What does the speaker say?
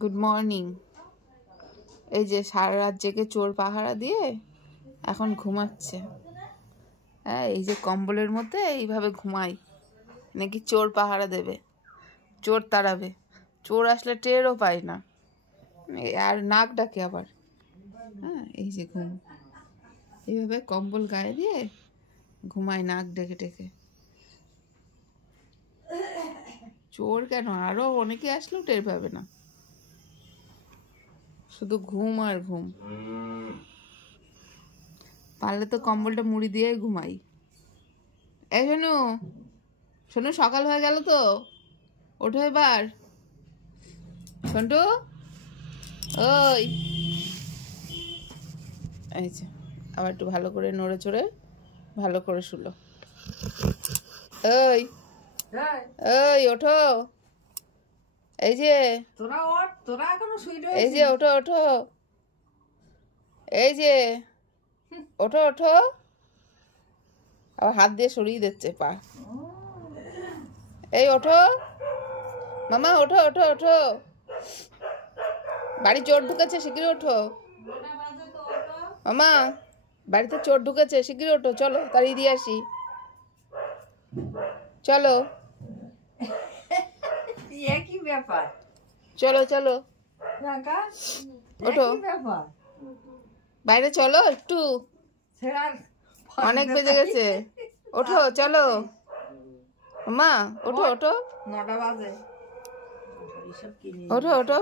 Good morning. এই যে সারা রাত জেগে চোর পাহারা দিয়ে এখন ঘুমাচ্ছে। হ্যাঁ, এই যে কম্বলের মধ্যে এইভাবে ঘুমাই, নাকি চোর পাহারা দেবে, চোর তাড়াবে। চোর আসলে টেরও পাই না, আর নাক ডাকে আবার। হ্যাঁ, এই যে ঘুম, এইভাবে কম্বল গায়ে দিয়ে ঘুমাই নাক ডেকে ডেকে। চোর কেন, আরো অনেকে আসলেও টের পাবে না, শুধু ঘুম আর ঘুম। পারলে তো কম্বলটা মুড়ি দিয়ে ঘুমাই। এই শোনো শোনো, সকাল হয়ে গেল তো, ওঠো এবার। সন্টু, ওই এই যে আবার একটু ভালো করে নড়ে চড়ে ভালো করে শুলো। ওই ওই ওঠো, এই যে এই যে ওঠো ওঠো, এই যে ওঠো ওঠো। আবার হাত দিয়ে সরিয়ে দিচ্ছে পা। এই ওঠো মামা, ওঠো ওঠো ওঠো, বাড়ি চোর ঢুকেছে, শিগগিরই ওঠো মামা, বাড়িতে চোর ঢুকেছে, শিগগিরই ওঠো, চলো তাড়িয়ে দিয়ে আসি, চলো কি ব্যাপার, চলো চলো ওঠো, বাইরে চলো একটু, অনেক বেজে গেছে, ওঠো চলো মা, ওঠো ওঠো, 9টা বাজে, ওঠো ওঠো।